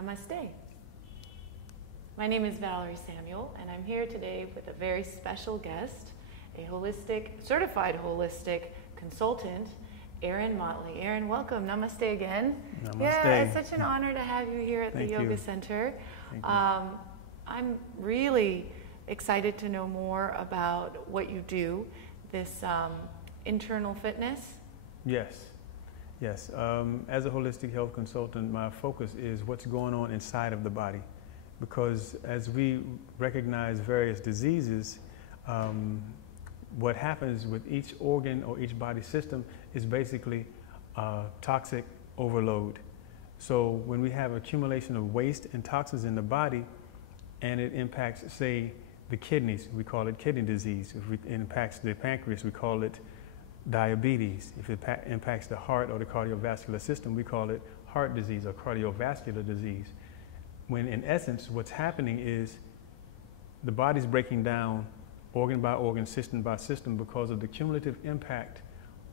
Namaste. My name is Valerie Samuell, and I'm here today with a very special guest, a certified holistic consultant, Aaron Mottley. Aaron, welcome. Namaste again. Namaste. Yeah, it's such an honor to have you here at the Yoga Center. I'm really excited to know more about what you do, this internal fitness. Yes. As a holistic health consultant, my focus is what's going on inside of the body. Because as we recognize various diseases, what happens with each organ or each body system is basically toxic overload. So when we have accumulation of waste and toxins in the body, and it impacts, say, the kidneys, we call it kidney disease. If it impacts the pancreas, we call it diabetes. If it impacts the heart or the cardiovascular system, we call it heart disease or cardiovascular disease. When in essence, what's happening is the body's breaking down organ by organ, system by system, because of the cumulative impact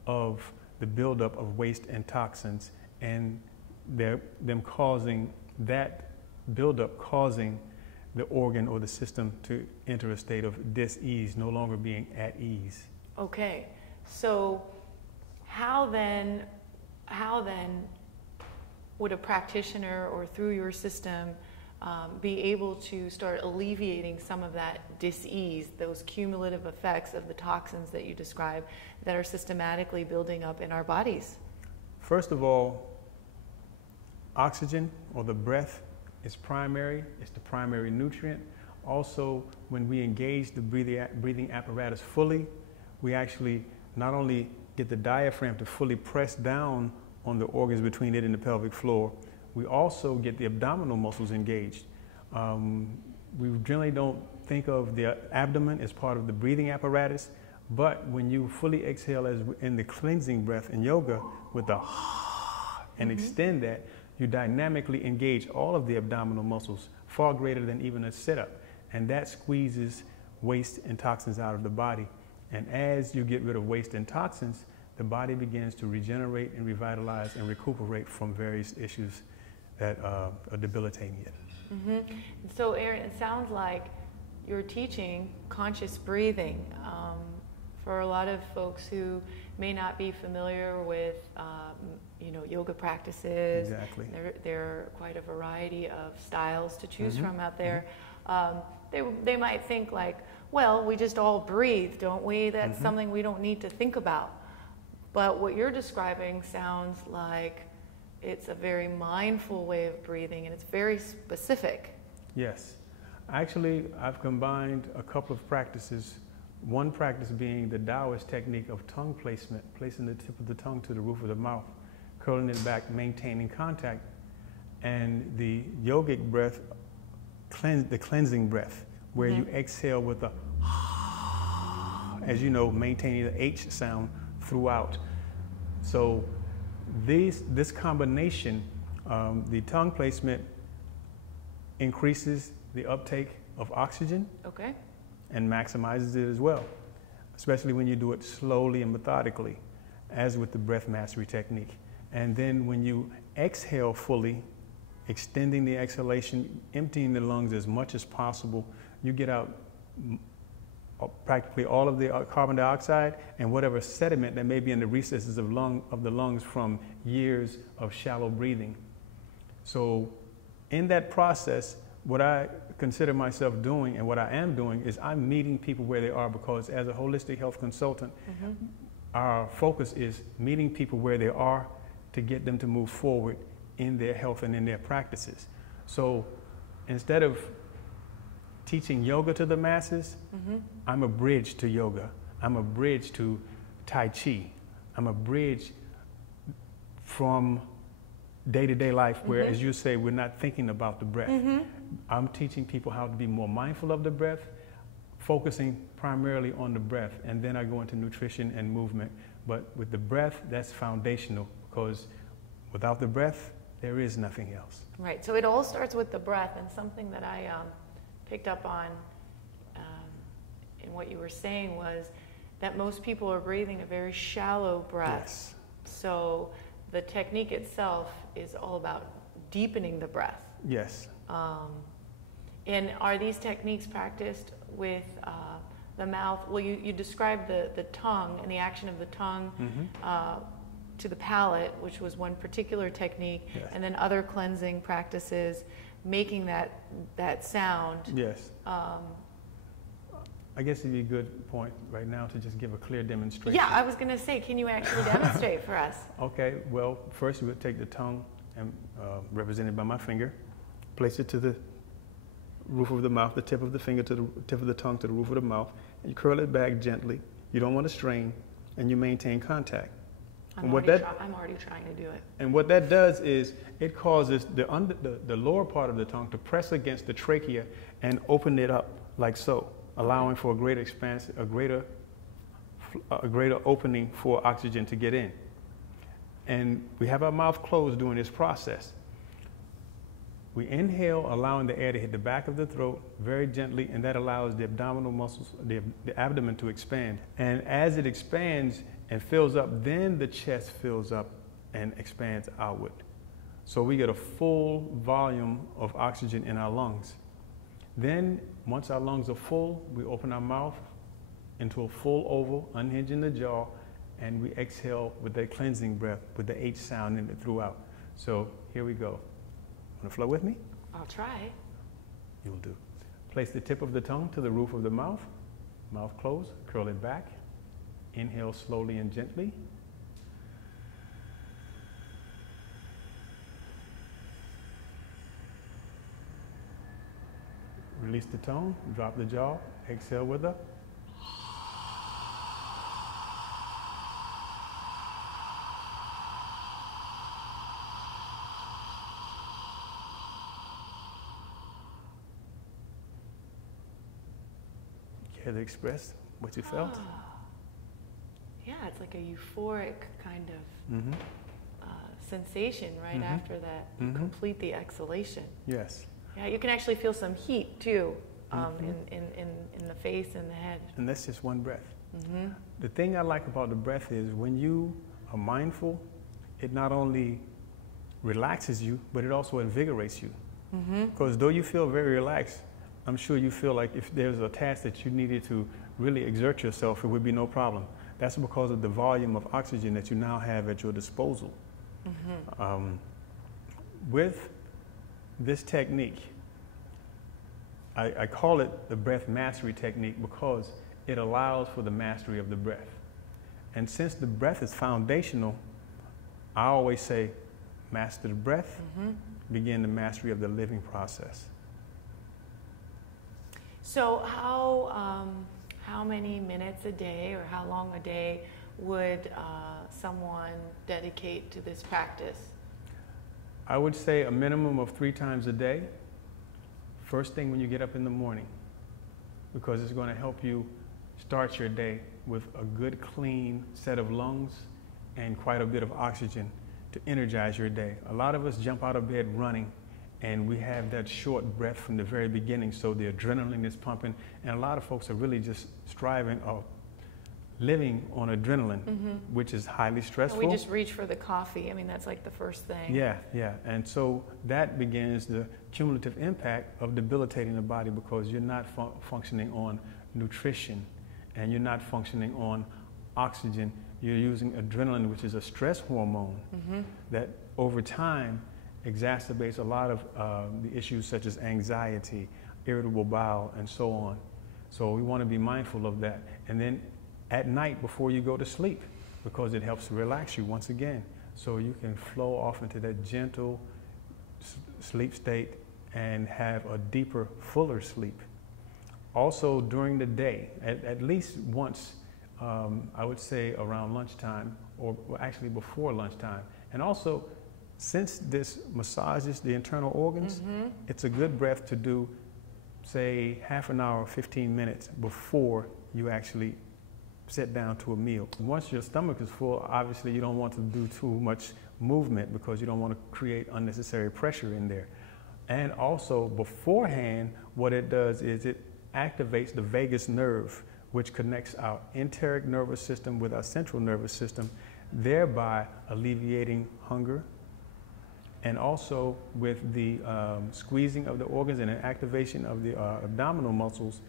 of the buildup of waste and toxins, and them causing that buildup, causing the organ or the system to enter a state of dis-ease, no longer being at ease. Okay, so how then would a practitioner or through your system be able to start alleviating some of that dis-ease, those cumulative effects of the toxins that you describe that are systematically building up in our bodies? First of all, oxygen or the breath is primary. It's the primary nutrient. Also, when we engage the breathing apparatus fully, we actually not only get the diaphragm to fully press down on the organs between it and the pelvic floor, we also get the abdominal muscles engaged. We generally don't think of the abdomen as part of the breathing apparatus, but when you fully exhale, as in the cleansing breath in yoga, with the and extend that, you dynamically engage all of the abdominal muscles, far greater than even a sit-up, and that squeezes waste and toxins out of the body. And as you get rid of waste and toxins, the body begins to regenerate and revitalize and recuperate from various issues that are debilitating it. So Aaron, it sounds like you're teaching conscious breathing. For a lot of folks who may not be familiar with yoga practices, exactly. There are quite a variety of styles to choose from out there. They might think like, well, we just all breathe, don't we? That's something we don't need to think about. But what you're describing sounds like it's a very mindful way of breathing, and it's very specific. Yes. Actually, I've combined a couple of practices. One practice being the Taoist technique of tongue placement, placing the tip of the tongue to the roof of the mouth, curling it back, maintaining contact, and the yogic breath, the cleansing breath, where you exhale with the, as you know, maintaining the H sound throughout. So this combination, the tongue placement increases the uptake of oxygen and maximizes it as well, especially when you do it slowly and methodically, as with the breath mastery technique. And then when you exhale fully, extending the exhalation, emptying the lungs as much as possible, you get out practically all of the carbon dioxide and whatever sediment that may be in the recesses of the lungs from years of shallow breathing. So in that process, what I consider myself doing and what I am doing is I'm meeting people where they are, because as a holistic health consultant, our focus is meeting people where they are to get them to move forward in their health and in their practices. So instead of teaching yoga to the masses, I'm a bridge to yoga. I'm a bridge to Tai Chi. I'm a bridge from day-to-day life where, as you say, we're not thinking about the breath. I'm teaching people how to be more mindful of the breath, focusing primarily on the breath, and then I go into nutrition and movement. But with the breath, that's foundational, because without the breath, there is nothing else. Right, so it all starts with the breath, and something that I picked up on in what you were saying was that most people are breathing a very shallow breath. Yes. So the technique itself is all about deepening the breath. Yes. And are these techniques practiced with the mouth? Well, you described the tongue and the action of the tongue to the palate, which was one particular technique, yes. and then other cleansing practices, making that sound. Yes. I guess it'd be a good point right now to just give a clear demonstration. Yeah, I was going to say, can you actually demonstrate for us? Okay, well, first we'll take the tongue, and represented by my finger, place it to the roof of the mouth, the tip of the finger to the tip of the tongue to the roof of the mouth, and you curl it back gently. You don't want to strain, and you maintain contact. I'm already trying to do it. And what that does is it causes the lower part of the tongue to press against the trachea and open it up like so, allowing for a greater expanse, a greater opening for oxygen to get in. And we have our mouth closed during this process. We inhale, allowing the air to hit the back of the throat very gently, and that allows the abdominal muscles, the abdomen to expand. And as it expands and fills up, then the chest fills up and expands outward. So we get a full volume of oxygen in our lungs. Then, once our lungs are full, we open our mouth into a full oval, unhinging the jaw, and we exhale with that cleansing breath with the H sound in it throughout. So here we go. Want to flow with me? I'll try. You'll do. Place the tip of the tongue to the roof of the mouth. Mouth closed, curl it back. Inhale slowly and gently. Release the tongue, drop the jaw, exhale with a. Care to express what you felt? Oh. Yeah, it's like a euphoric kind of sensation right after that. You complete the exhalation. Yes. Yeah, you can actually feel some heat too in the face and the head. And that's just one breath. The thing I like about the breath is when you are mindful, it not only relaxes you, but it also invigorates you. Because though you feel very relaxed, I'm sure you feel like if there's a task that you needed to really exert yourself, it would be no problem. That's because of the volume of oxygen that you now have at your disposal. With this technique, I call it the breath mastery technique because it allows for the mastery of the breath. And since the breath is foundational, I always say, master the breath, begin the mastery of the living process. So how many minutes a day or how long a day would someone dedicate to this practice? I would say a minimum of 3 times a day. First thing when you get up in the morning, because it's going to help you start your day with a good clean set of lungs and quite a bit of oxygen to energize your day. A lot of us jump out of bed running, and we have that short breath from the very beginning, so the adrenaline is pumping, and a lot of folks are really just striving or living on adrenaline, which is highly stressful. And we just reach for the coffee. I mean, that's like the first thing. Yeah. And so that begins the cumulative impact of debilitating the body because you're not functioning on nutrition and you're not functioning on oxygen. You're using adrenaline, which is a stress hormone that over time exacerbates a lot of the issues such as anxiety, irritable bowel, and so on. So we want to be mindful of that. And then at night before you go to sleep, because it helps to relax you once again. So you can flow off into that gentle sleep state and have a deeper, fuller sleep. Also during the day, at least once, I would say around lunchtime, or actually before lunchtime. And also, since this massages the internal organs, it's a good breath to do, say, half an hour, 15 minutes before you actually sit down to a meal. Once your stomach is full, obviously you don't want to do too much movement because you don't want to create unnecessary pressure in there. And also beforehand, what it does is it activates the vagus nerve, which connects our enteric nervous system with our central nervous system, thereby alleviating hunger And also with the squeezing of the organs and an activation of the abdominal muscles,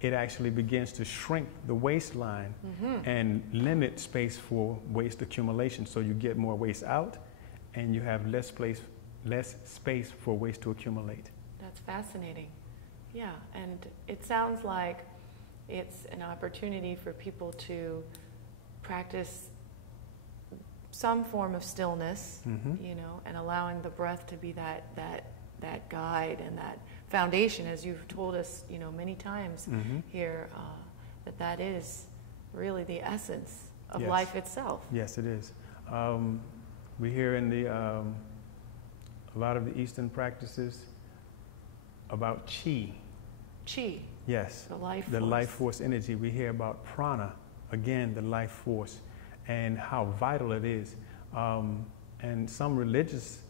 it actually begins to shrink the waistline and limit space for waste accumulation. So you get more waste out and you have less space for waste to accumulate. That's fascinating. Yeah, and it sounds like it's an opportunity for people to practice some form of stillness, you know, and allowing the breath to be that guide and that foundation, as you've told us, you know, many times here, that is really the essence of life itself. Yes, it is. We hear in the a lot of the Eastern practices about Chi. Chi. Yes. The life force. The life force energy. We hear about prana, again, the life force, and how vital it is. And some religious,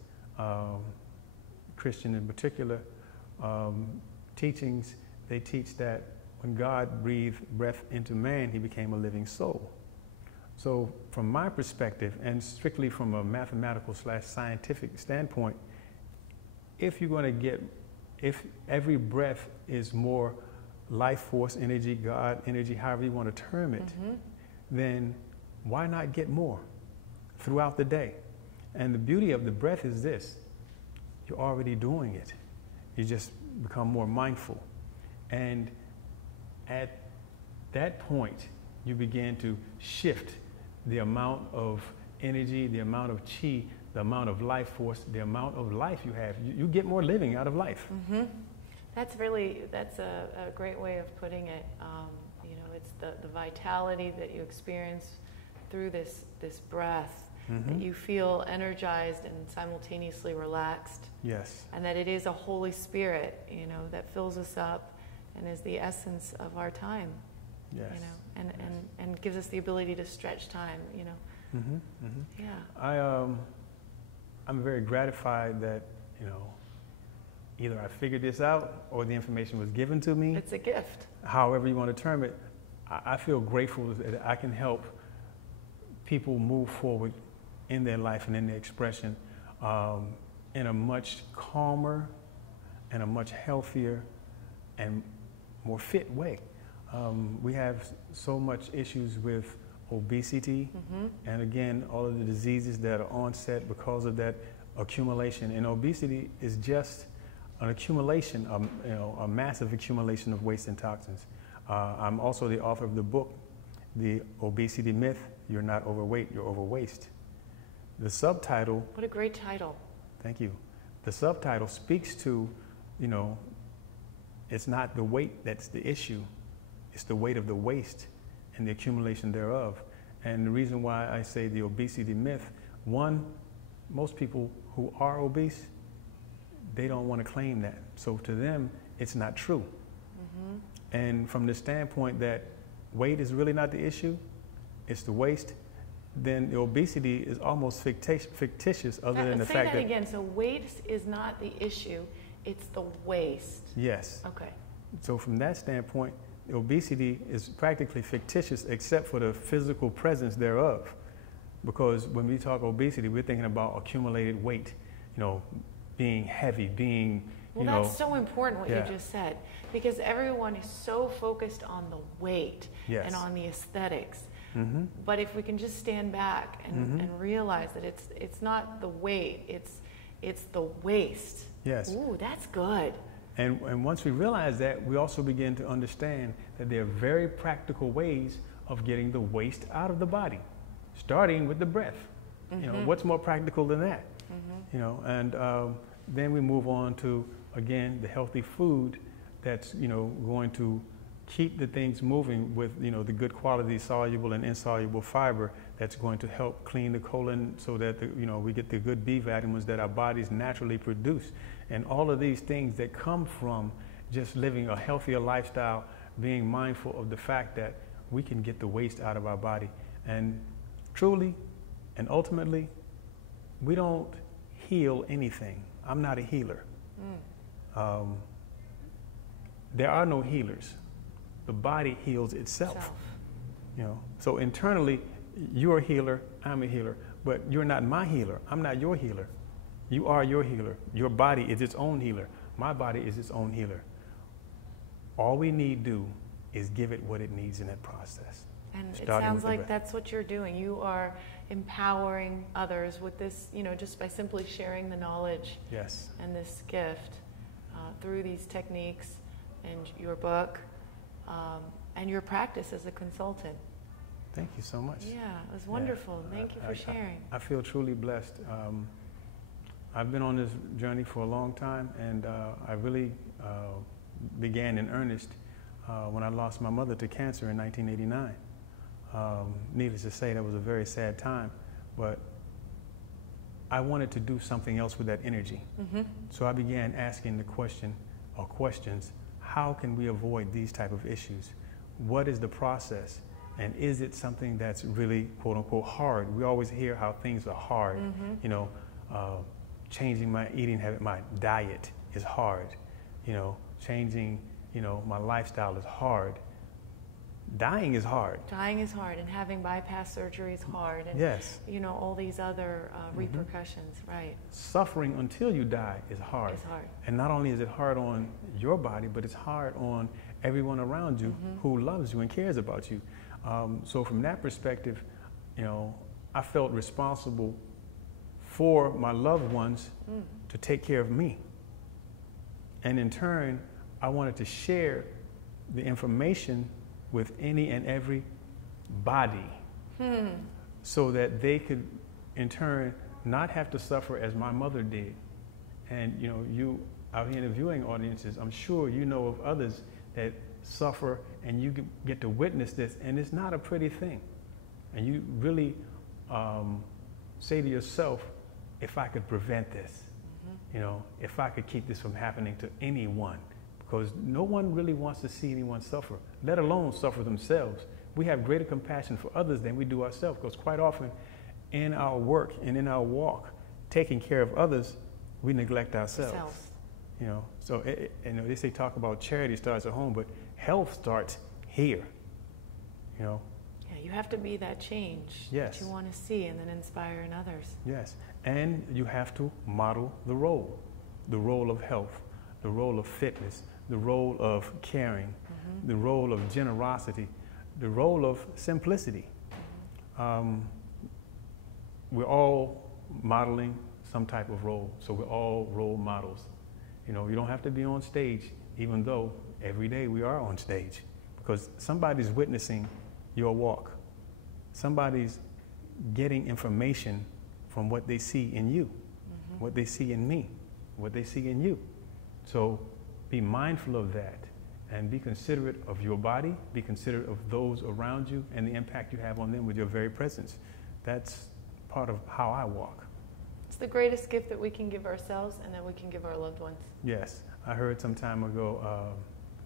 Christian in particular, teachings, they teach that when God breathed breath into man, he became a living soul. So from my perspective, and strictly from a mathematical / scientific standpoint, if you're going to get, if every breath is more life force energy, God energy, however you want to term it, then why not get more throughout the day? And the beauty of the breath is this: you're already doing it. You just become more mindful. And at that point, you begin to shift the amount of energy, the amount of chi, the amount of life force, the amount of life you have. You get more living out of life. That's a great way of putting it. You know, it's the vitality that you experience through this breath, that you feel energized and simultaneously relaxed. Yes. And that it is a Holy Spirit, you know, that fills us up and is the essence of our time. Yes. You know, and gives us the ability to stretch time, you know. Yeah. I'm very gratified that, you know, either I figured this out or the information was given to me. It's a gift. However you want to term it, I feel grateful that I can help people move forward in their life and in their expression in a much calmer and a much healthier and more fit way. We have so much issues with obesity, and again, all of the diseases that are onset because of that accumulation. And obesity is just an accumulation, you know, a massive accumulation of waste and toxins. I'm also the author of the book, The Obesity Myth: You're Not Overweight, You're Overwaste. The subtitle... What a great title. Thank you. The subtitle speaks to, you know, it's not the weight that's the issue, it's the weight of the waste and the accumulation thereof. And the reason why I say the obesity myth, one, most people who are obese, they don't want to claim that. So to them, it's not true. And from the standpoint that weight is really not the issue, it's the waste, then the obesity is almost fictitious other than the fact that... Say that again. So weight is not the issue, it's the waste. Yes. Okay. So from that standpoint, obesity is practically fictitious except for the physical presence thereof. Because when we talk obesity, we're thinking about accumulated weight, you know, being heavy, being, well, you know... that's so important what you just said, because everyone is so focused on the weight and on the aesthetics. But if we can just stand back and realize that it's not the weight, it's the waste. Yes. Ooh, that's good. And once we realize that, we also begin to understand that there are very practical ways of getting the waste out of the body, starting with the breath. You know, what's more practical than that? You know, and then we move on to, again, the healthy food that's, you know, going to keep the things moving with, you know, the good quality soluble and insoluble fiber that's going to help clean the colon so that, you know, we get the good B vitamins that our bodies naturally produce. And all of these things that come from just living a healthier lifestyle, being mindful of the fact that we can get the waste out of our body. And truly and ultimately, we don't heal anything. I'm not a healer. There are no healers. The body heals itself. You know, so internally, you're a healer, I'm a healer, but you're not my healer. I'm not your healer. You are your healer. Your body is its own healer. My body is its own healer. All we need to do is give it what it needs in that process. And it sounds like that's what you're doing. You are empowering others with this, you know, just by simply sharing the knowledge. Yes. And this gift through these techniques and your book and your practice as a consultant. Thank you so much. Yeah, it was wonderful. Thank you for sharing. I feel truly blessed. I've been on this journey for a long time, and I really began in earnest when I lost my mother to cancer in 1989. Needless to say, that was a very sad time, but I wanted to do something else with that energy. Mm-hmm. So I began asking the question, or questions, how can we avoid these type of issues? What is the process? And is it something that's really, quote unquote, hard? We always hear how things are hard. Mm-hmm. You know, changing my eating habit, my diet is hard. You know, changing, you know, my lifestyle is hard. Dying is hard. Dying is hard, and having bypass surgery is hard. And, yes. You know, all these other repercussions, right? Suffering until you die is hard. It's hard. And not only is it hard on your body, but it's hard on everyone around you who loves you and cares about you. So from that perspective, you know, I felt responsible for my loved ones to take care of me. And in turn, I wanted to share the information with any and every body so that they could, in turn, not have to suffer as my mother did. And, you know, you out here interviewing audiences, I'm sure you know of others that suffer, and you get to witness this, and it's not a pretty thing. And you really say to yourself, if I could prevent this, you know, if I could keep this from happening to anyone, because no one really wants to see anyone suffer, let alone suffer themselves. We have greater compassion for others than we do ourselves, because quite often in our work and in our walk, taking care of others, we neglect ourselves. You know, so you know, they say talk about charity starts at home, but health starts here. You know. Yeah, you have to be that change that you want to see, and then inspire in others. Yes, and you have to model the role of health, the role of fitness, the role of caring, the role of generosity, the role of simplicity. We're all modeling some type of role, so we're all role models. You know, you don't have to be on stage, even though every day we are on stage, because somebody's witnessing your walk. Somebody's getting information from what they see in you, what they see in me, what they see in you. So be mindful of that, and be considerate of your body, be considerate of those around you, and the impact you have on them with your very presence. That's part of how I walk. It's the greatest gift that we can give ourselves and that we can give our loved ones. Yes. I heard some time ago,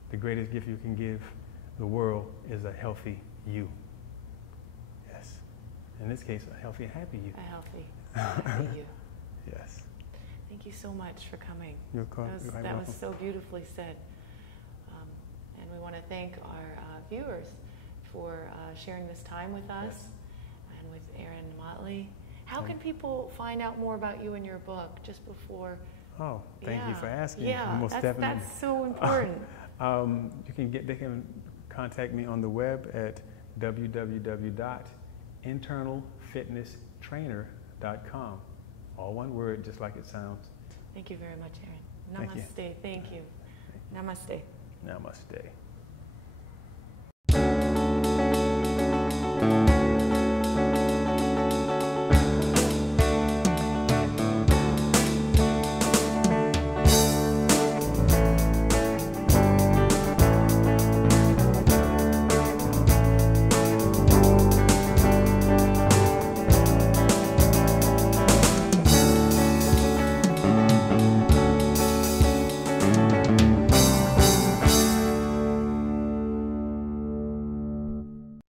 the greatest gift you can give the world is a healthy you. Yes. In this case, a healthy, happy you. A happy you. Yes. Thank you so much for coming. That was so beautifully said. And we want to thank our viewers for sharing this time with us and with Aaron Mottley. How can people find out more about you and your book just before? Oh, thank you for asking. Yeah, that's so important. They can contact me on the web at www.internalfitnesstrainer.com. All one word, just like it sounds. Thank you very much, Aaron. Namaste. Thank you. Namaste. Namaste.